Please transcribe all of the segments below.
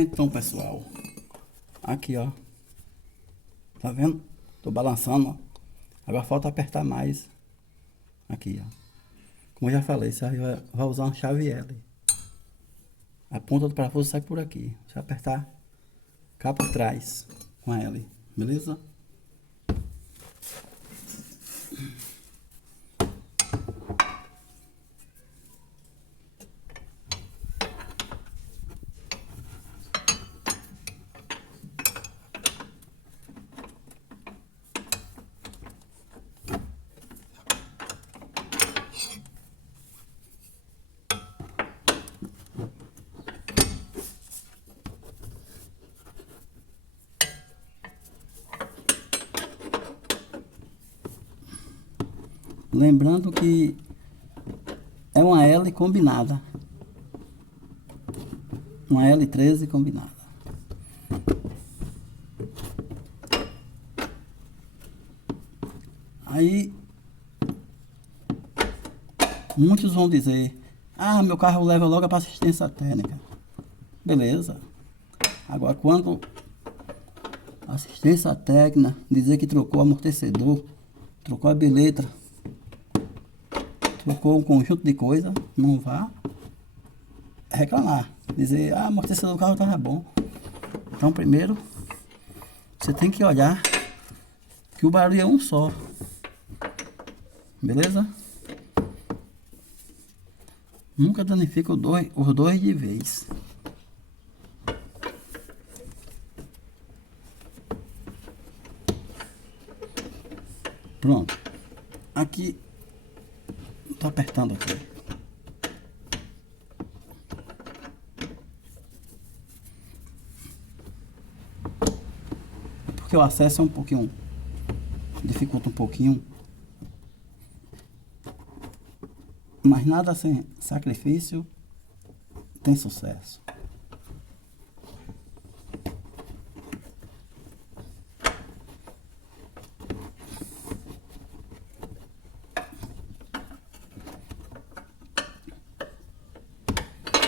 Então, pessoal, aqui, ó, tá vendo? Tô balançando, ó. Agora falta apertar mais. Aqui, ó. Como eu já falei, você vai usar uma chave L. A ponta do parafuso sai por aqui. Você vai apertar cá por trás com a L, beleza? Lembrando que é uma L combinada. Uma L13 combinada. Aí, muitos vão dizer: ah, meu carro leva logo para assistência técnica. Beleza. Agora, quando a assistência técnica dizer que trocou o amortecedor, trocou a biletra, trocou um conjunto de coisa, não vá reclamar. Dizer: ah, o amortecedor do carro estava bom. Então, primeiro, você tem que olhar que o barulho é um só. Beleza? Nunca danifica os dois de vez. Pronto. Aqui, tô apertando aqui. Porque o acesso é um pouquinho, dificulta um pouquinho. Mas nada sem sacrifício tem sucesso.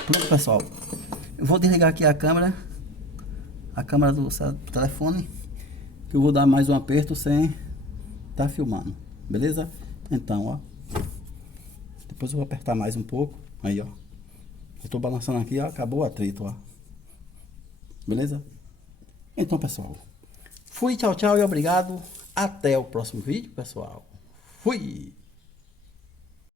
Pronto, pessoal. Eu vou desligar aqui a câmera do telefone, que eu vou dar mais um aperto sem tá filmando. Beleza? Então, ó. Depois eu vou apertar mais um pouco. Aí, ó. Eu tô balançando aqui, ó. Acabou o atrito, ó. Beleza? Então, pessoal. Fui, tchau, tchau e obrigado. Até o próximo vídeo, pessoal. Fui!